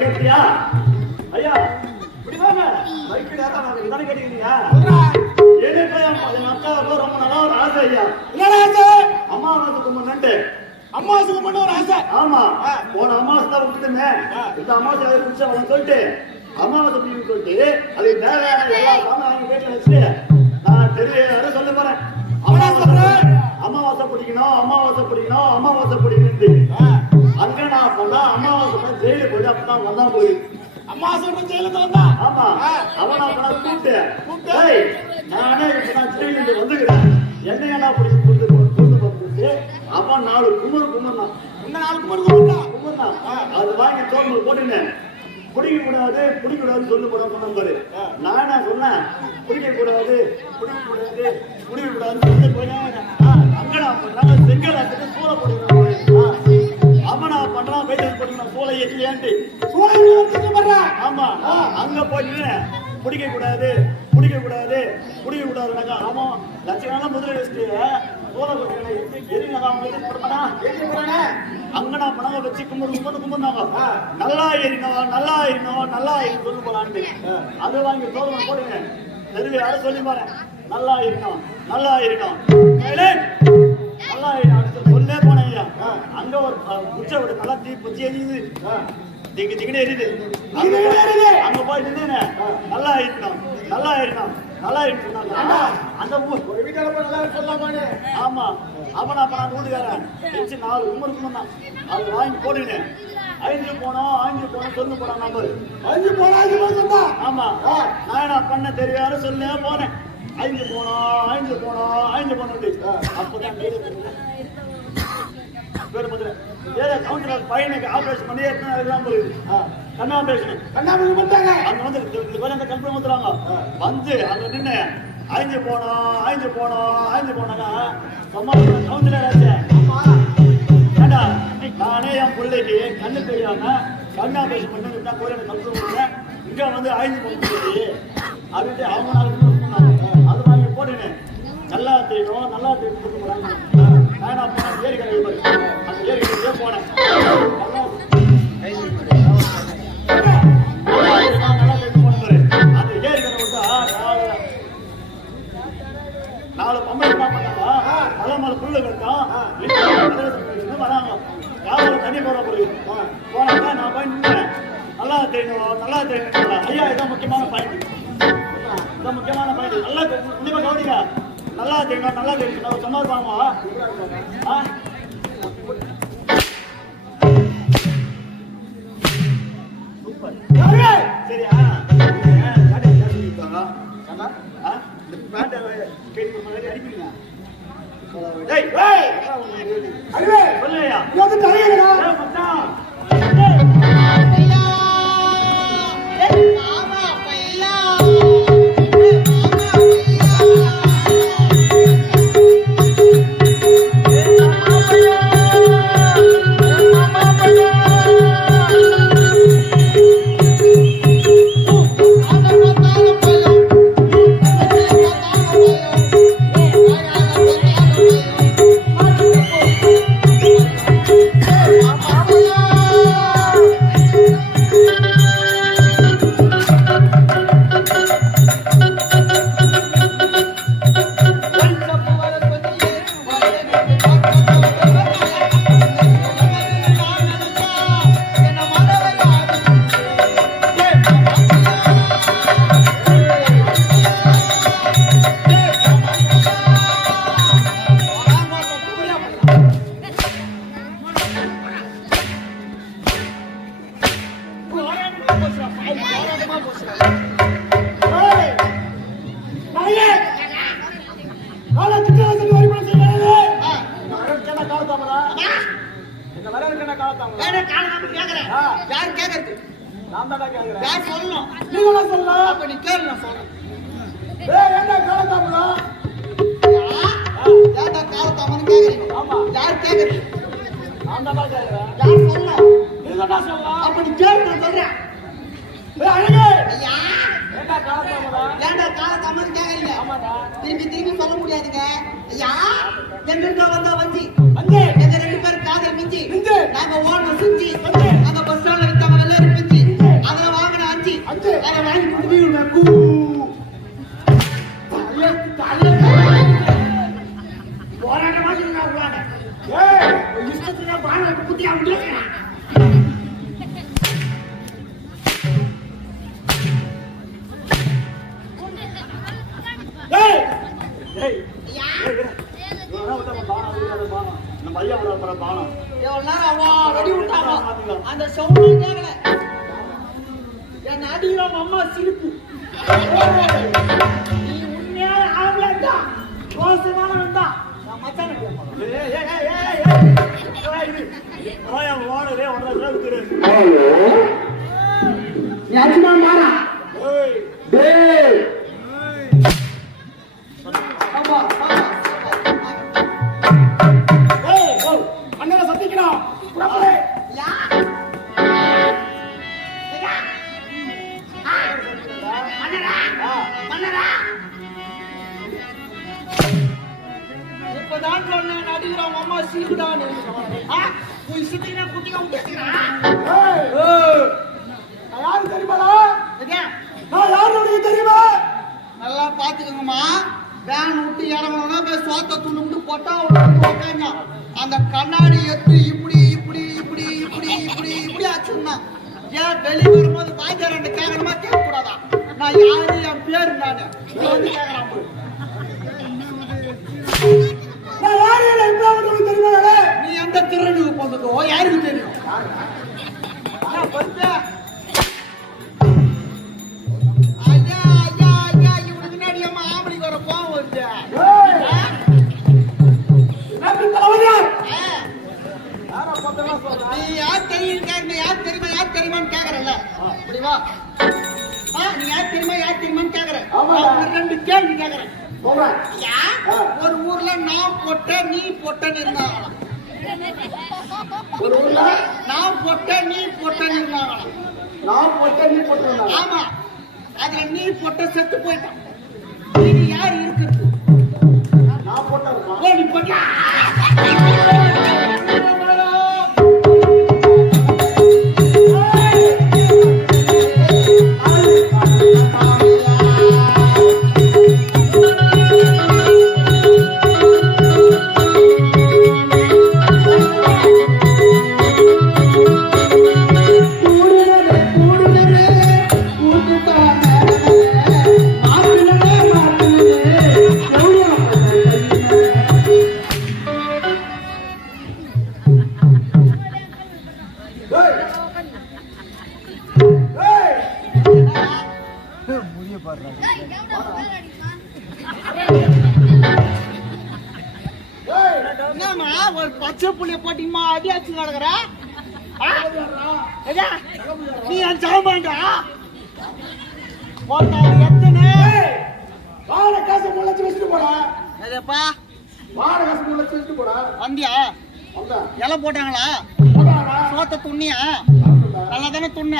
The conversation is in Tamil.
கேட்டியா ஐயா இப்படி வாங்க மைக்கு நேரம் இதானே கேட்டீங்க எனக்கு என் அக்காவுக்கு ரொம்ப நல்லா ஒரு ஆசை ஐயா என்ன ஆசை அம்மாவாசை கும்பிட்டு அம்மாவாசை கும்பிட்டு ஒரு ஆசை ஆமா போன அம்மாவாசை தான் விட்டுட்டுமே இந்த அம்மாவாசை குடிச்சவன் சொல்லிட்டு அம்மாவாசை பிடிக்கும் சொல்லிட்டு அது தேவையான எல்லா சாமான் வீட்டுல வச்சு நான் தெரிய சொல்ல போறேன் அமாவாசை பிடிக்கணும் அமாவாசை பிடிக்கணும் அமாவாசை பிடிக்கணும் அங்க நான் போனா அமாவாசை ஜெயில போய் அப்பதான் வந்தா போய் அமாவாசை ஜெயில வந்தா ஆமா அவனா போனா கூப்பிட்டு நானே இப்பதான் ஜெயில வந்துக்கிறேன் என்னையா பிடிச்சி கூட்டு பார்த்துட்டு அப்பா 4 குமர் இந்த 4 குமர் அது வாங்கி தோல் போட்டுனேன் குடிக்க கூடாதுன்னு சொல்லு போடாம நம்பரு நான் என்ன சொன்னேன் குடிக்க கூடாதுன்னு சொல்லி போயிட்டேன் அங்கடா பண்றாங்க செங்கலாத்துக்கு சூளை போடுறாங்க அம்மனா பண்றான் வெயிட் போட்டு சூளை ஏற்றியான்ட்டு ஆமா அங்க போயிட்டு குடிக்க கூடாதுனாக்கா ஆமா லட்சம் முதல்ல வச்சுட்டு சூளை போட்டு அங்கனா பணங்க வச்சு கும்பிடுனாங்க நல்லா ஏறினோம் சொல்லு போலான்ட்டு அது வாங்கி சோதனை போடுங்க தெருவில் யாரும் சொல்லி பாரு நல்லா இருக்கணும் நல்லா சொல்லே போனேன் ஐயா அங்க ஒரு குச்சை விட நல்லா பூச்சி எரியுது திக்கு எரியுது அங்க போய் நின்று நல்லா இருக்கணும் அந்த ஆமா அவனா நான் வீட்டுக்காரன் 4 கும்பல் தான் அது வாங்கி போடுனேன் 5 போனோம் சொல்லு போறான் நம்பர் 5 போனா ஆமா நான் என்ன பண்ண தெரியாத சொல்ல போனேன் 5 போனோம் அப்பதான் பேர் முதல்ல கவுன்சிலர் பையனுக்கு ஆபரேஷன் பண்ணி எல்லாம் கண்ணா ஆபரேஷன் பண்ணாங்க அங்க வந்து கல்பனை வந்துறாங்க வந்து அங்க நின்று 5 போனாங்க கவுன்சிலர் ஆச்சு ஏண்டா நானே என் பிள்ளைக்கு கண்ணு தெரியாம கண்ணா ஆபரேஷன் பண்ணி கோயில கல்பனை இங்க வந்து 5 போட்டு அப்படின்ட்டு அவங்க அது வாங்கி போட்டுனேன் நல்லா தெரியும் போட்டு போறாங்க நான் போனேன் ஏரிக்கரை அந்த ஏரிக்கரையே போனேன் நல்லா தெரிஞ்சு போன அந்த ஏரிக்கரை விட்டு 4 பொம்மை என்ன பண்ணாங்க தலைமலை புல்லு கட்டும் வராங்க யாரும் தண்ணி போற பிறகு போனாங்க நான் போய் நின்றேன் நல்லா தெரியும் ஐயா இதான் முக்கியமான பாயிண்ட் நல்லா கண்டிப்பா கவனிங்க நல்லா தெரியும் சொன்னார் பாருமா சூப்பர் சரியா அடிப்பீங்க காலத்தாமதம் ஏன்னா காலத்தாமதம் கேக்குறேன். ஆ. யார் கேக்குறது? நான் தான்டா கேக்குறேன் யார் சொல்லணும்? நீங்க என்ன சொல்லலாம் அப்ப நீ கேளு, நான் சொல்றேன். ஏன்டா காலத்தாமதம் ஏன்டா காலத்தாமதம் கேக்குறீங்க? ஆமா யார் கேக்குறது? நான் தான்டா கேக்குறேன் யார் சொல்லணும்? நீங்க தான் சொல்லலாம் அப்ப நீ கேளு, நான் சொல்றேன். அழகு ஐயா, ஏன்டா காலத்தாமதம் ஏன்டா காலத்தாமதம் கேக்குறீங்க? ஆமாடா திருப்பி திருப்பி சொல்ல முடியாதுங்க. ஐயா, எங்க இருக்க வந்தா வஞ்சி, வந்து எங்க 2 பேரும் காதல் மிஞ்சி, மிஞ்சி. நாங்க ஓடணும் சுஞ்சி, வந்து. நாங்க பஸ் ஸ்டாண்ட்ல வித்தவங்க எல்லாரும் பிஞ்சி, மிஞ்சி. அதுல வாங்கின அஞ்சி, அஞ்சு. அதை வாங்கி குடிக்கணும். கூ. போராட்டமா சொல்லுங்க ஏய் இஷ்டத்துக்கு பானை குத்தி அப்படியே ஏய் ஏய் ஐயா, நம்ம ஐயா வர பானம் எவ்வளவு நேரம் அவன் வெடி விட்டாவோ, அந்த சவுண்டும் கேட்கல. என் அடியில அம்மா சிரிப்பு. நீ உண்மையான ஆம்பளை தான், மோசமானவன் தான். நான் மச்சான கேட்பேன். ஓடவே ஒன்றரை வித்துரு நீ அடிமா மாறா. ஏய் டேய். ஆமா, ஆமா. ஏய் ஓ அண்ணனை சத்திக்கணும் புறப்படு யா. ஐயா. மன்னரா, மன்னரா. இப்பதான் சொன்னேன் நடிகர் அம்மா சீக்கிரம் போய் சித்தினா குட்டிக்க விட்டுக்கிறா. ஏய் நான் யாரு தெரியுமாடா நான் யாரு உனக்கு தெரியுமா நல்லா பாத்துக்கோங்கம்மா. வேன் விட்டு இறங்கணும்னா போய் சோத்த துண்டு விட்டு போட்டா உட்காந்து அந்த கண்ணாடி எடுத்து இப்படி இப்படி இப்படி இப்படி இப்படி இப்படி ஆச்சுன்னா ஏன் வெளியே வரும்போது வாத்தியார் என்ன கேட்கணுமா கேட்க கூடாதா? நான் யாரு, என் பேரு நானு இங்க வந்து கேட்கறான் போய். நான் யாரு என்ன உனக்கு தெரியுமா நீ எந்த திருநெல்வேலி போந்ததோ யாருக்கு தெரியும்? ஆனா பருப்பு. ஐயா ஐயா ஐயா, இவனுக்கு முன்னாடி அம்மா ஆம்பளைக்கு வர கோவம் வருது. ஏய் நான் தலைவரியார் ஆ. நீ யார் தெரியும் கேட்க, யார் தெரியுமா யார் தெரியுமான்னு கேக்குறல்ல, இப்படி வா. நீ யார் தெரியுமா யார் தெரியுமான்னு கேக்குறேன். ஆமாடா. 2 கேள்வி கேக்குறேன். சொல்றேன் ஐயா, ஒரு ஊர்ல நான் பொட்ட நீ பொட்டன்னு இருந்தாங்களாம். ஒரு ஊர்ல நான் பொட்ட நீ பொட்டன்னு இருந்தாங்களாம். நான் போட்டு நீ போட்டு ஆமா, அதுல நீ பொட்ட செத்து போயிட்டான். இது யார் இருக்குது? நான் போட்டா இருக்கா ஓ, நீ பொட்டா. என்னம்மா ஒரு பச்சை புள்ளிய போட்டிங்கம்மா அடி அடிச்சு கிடக்குற? நீ என் சாமான்டா போட்டா எத்தனை? வாட காசு முளைச்சு வச்சுட்டு போடா எதப்பா வாட காசு முளைச்சு வச்சுட்டு போடா வந்தியா? வந்தா இலை போட்டாங்களா? போடாடா சோத்த துண்ணியா? நல்லா தானே துண்ண?